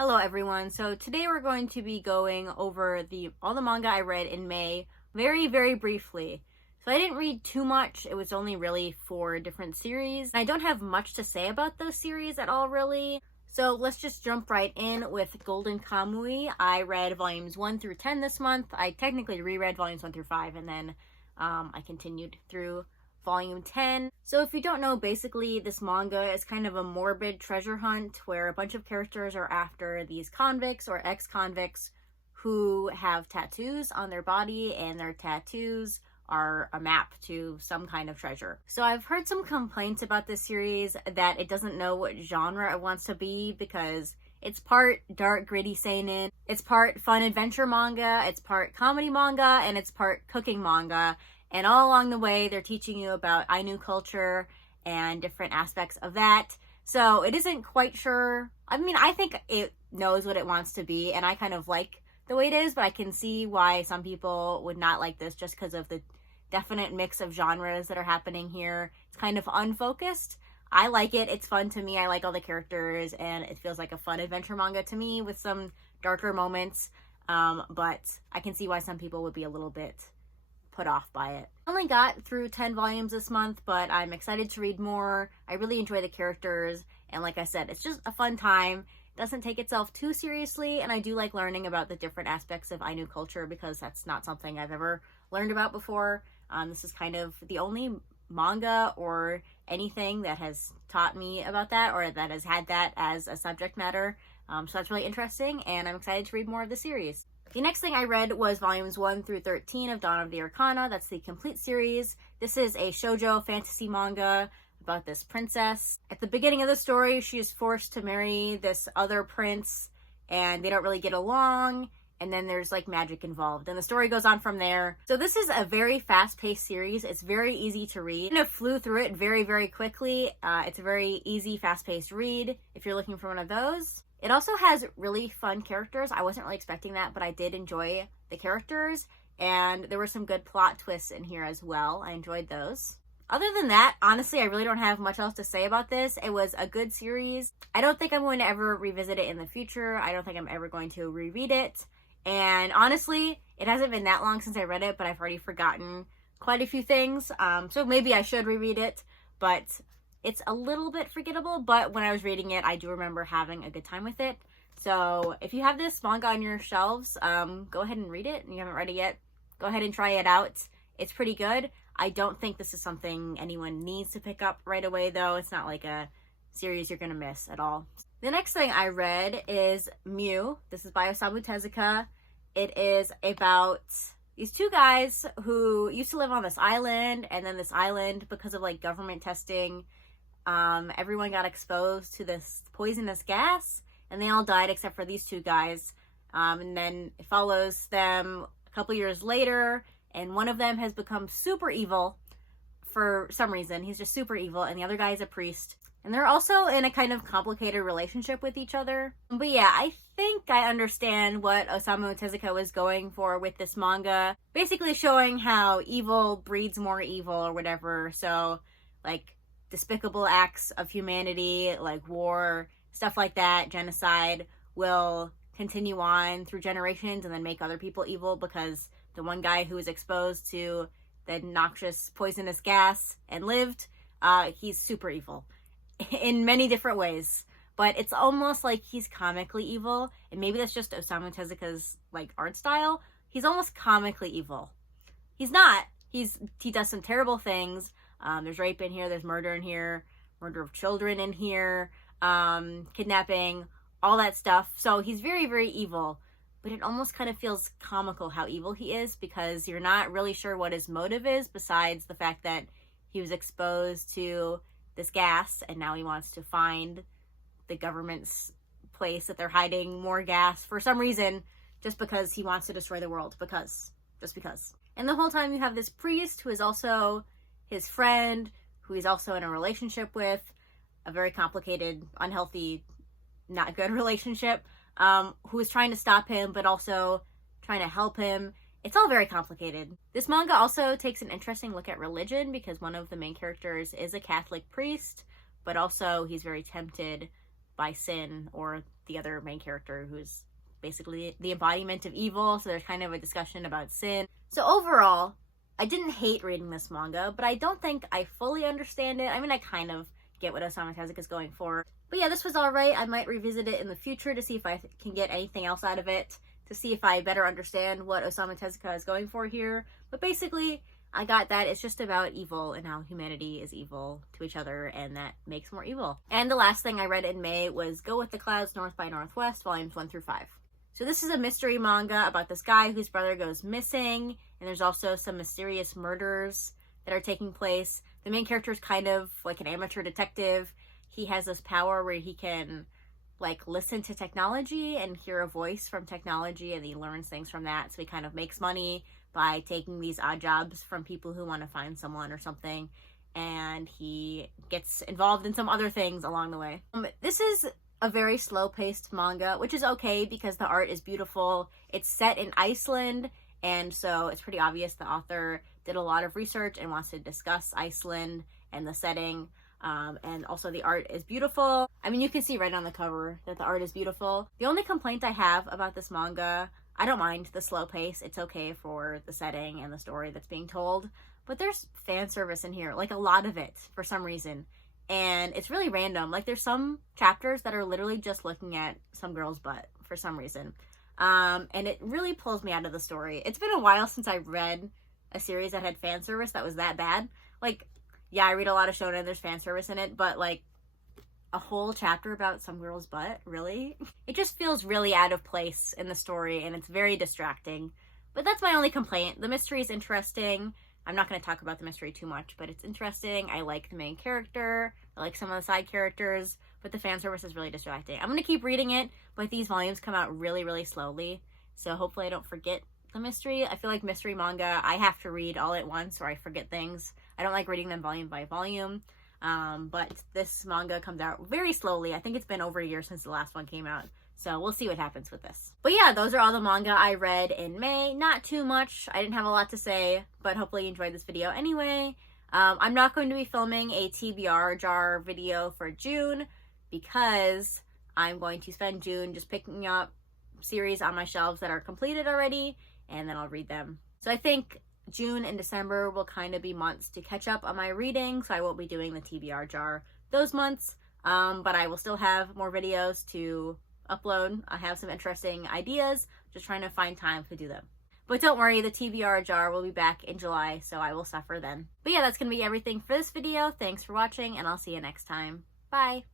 Hello everyone. So today we're going to be going over all the manga I read in May very briefly. So I didn't read too much. It was only really 4 different series. I don't have much to say about those series at all really. So let's just jump right in with Golden Kamuy. I read volumes 1 through 10 this month. I technically reread volumes 1 through 5 and then I continued through volume 10. So if you don't know, basically this manga is kind of a morbid treasure hunt where a bunch of characters are after these convicts or ex-convicts who have tattoos on their body, and their tattoos are a map to some kind of treasure. So I've heard some complaints about this series that it doesn't know what genre it wants to be because it's part dark, gritty seinen, it's part fun adventure manga, it's part comedy manga, and it's part cooking manga. And all along the way, they're teaching you about Ainu culture and different aspects of that. So it isn't quite sure. I mean, I think it knows what it wants to be, and I kind of like the way it is, but I can see why some people would not like this just because of the definite mix of genres that are happening here. It's kind of unfocused. I like it. It's fun to me. I like all the characters, and it feels like a fun adventure manga to me with some darker moments. But I can see why some people would be a little bit put off by it. I only got through 10 volumes this month, but I'm excited to read more. I really enjoy the characters, and like I said, it's just a fun time. It doesn't take itself too seriously, and I do like learning about the different aspects of Ainu culture because that's not something I've ever learned about before. This is kind of the only manga or anything that has taught me about that or that has had that as a subject matter. So that's really interesting, and I'm excited to read more of the series. The next thing I read was volumes 1 through 13 of Dawn of the Arcana. That's the complete series. This is a shoujo fantasy manga about this princess. At the beginning of the story, she is forced to marry this other prince, and they don't really get along, and then there's like magic involved, and the story goes on from there. So this is a very fast-paced series. It's very easy to read. I kind of flew through it very quickly. It's a very easy, fast-paced read if you're looking for one of those. It also has really fun characters. I wasn't really expecting that, but I did enjoy the characters, and there were some good plot twists in here as well. I enjoyed those. Other than that, honestly, I really don't have much else to say about this. It was a good series. I don't think I'm going to ever revisit it in the future. I don't think I'm ever going to reread it. And honestly, it hasn't been that long since I read it, but I've already forgotten quite a few things. So maybe I should reread it, but it's a little bit forgettable, but when I was reading it, I do remember having a good time with it. So if you have this manga on your shelves, go ahead and read it. And you haven't read it yet, go ahead and try it out. It's pretty good. I don't think this is something anyone needs to pick up right away, though. It's not like a series you're going to miss at all. The next thing I read is Mew. This is by Osamu Tezuka. It is about these 2 guys who used to live on this island, and then this island, because of like government testing, everyone got exposed to this poisonous gas, and they all died except for these 2 guys. And then it follows them a couple years later, and one of them has become super evil for some reason. He's just super evil, and the other guy is a priest. And they're also in a kind of complicated relationship with each other. But yeah, I think I understand what Osamu Tezuka was going for with this manga. Basically showing how evil breeds more evil or whatever. So, like, despicable acts of humanity, like war, stuff like that, genocide, will continue on through generations and then make other people evil because the one guy who was exposed to the noxious poisonous gas and lived, he's super evil in many different ways. But it's almost like he's comically evil, and maybe that's just Osamu Tezuka's like art style. He's almost comically evil. He's not. He does some terrible things. There's rape in here, there's murder in here, murder of children in here, kidnapping, all that stuff. So he's very evil, but it almost kind of feels comical how evil he is because you're not really sure what his motive is besides the fact that he was exposed to this gas and now he wants to find the government's place that they're hiding more gas for some reason, just because he wants to destroy the world, just because. And the whole time you have this priest who is also his friend, who he's also in a relationship with, a very complicated, unhealthy, not good relationship, who is trying to stop him, but also trying to help him. It's all very complicated. This manga also takes an interesting look at religion because one of the main characters is a Catholic priest, but also he's very tempted by sin or the other main character who's basically the embodiment of evil, so there's kind of a discussion about sin. So overall, I didn't hate reading this manga, but I don't think I fully understand it. I mean, I kind of get what Osamu Tezuka is going for. But yeah, this was alright. I might revisit it in the future to see if I can get anything else out of it, to see if I better understand what Osamu Tezuka is going for here. But basically, I got that it's just about evil and how humanity is evil to each other, and that makes more evil. And the last thing I read in May was Go With the Clouds, North by Northwest, volumes 1 through 5. So this is a mystery manga about this guy whose brother goes missing, and there's also some mysterious murders that are taking place. The main character is kind of like an amateur detective. He has this power where he can like listen to technology and hear a voice from technology, and he learns things from that. So he kind of makes money by taking these odd jobs from people who want to find someone or something, and he gets involved in some other things along the way. This is a very slow-paced manga, which is okay because the art is beautiful. It's set in Iceland, and so it's pretty obvious the author did a lot of research and wants to discuss Iceland and the setting. And also the art is beautiful. I mean, you can see right on the cover that the art is beautiful. The only complaint I have about this manga, I don't mind the slow pace. It's okay for the setting and the story that's being told. But there's fan service in here, like a lot of it for some reason. And it's really random. Like there's some chapters that are literally just looking at some girl's butt for some reason. And it really pulls me out of the story. It's been a while since I read a series that had fan service that was that bad. Like, yeah, I read a lot of shonen, there's fan service in it, but like a whole chapter about some girl's butt, really? It just feels really out of place in the story, and it's very distracting. But that's my only complaint. The mystery is interesting. I'm not going to talk about the mystery too much, but it's interesting. I like the main character. I like some of the side characters, but the fan service is really distracting. I'm going to keep reading it, but these volumes come out really, really slowly, so hopefully I don't forget the mystery. I feel like mystery manga, I have to read all at once or I forget things. I don't like reading them volume by volume. But this manga comes out very slowly. I think it's been over a year since the last one came out. So we'll see what happens with this. But yeah, those are all the manga I read in May. Not too much. I didn't have a lot to say, but hopefully you enjoyed this video anyway. I'm not going to be filming a TBR jar video for June because I'm going to spend June just picking up series on my shelves that are completed already, and then I'll read them. So I think June and December will kind of be months to catch up on my reading, so I won't be doing the TBR jar those months, but I will still have more videos to upload. I have some interesting ideas, just trying to find time to do them. But don't worry, the TBR jar will be back in July, so I will suffer then. But yeah, that's going to be everything for this video. Thanks for watching, and I'll see you next time. Bye!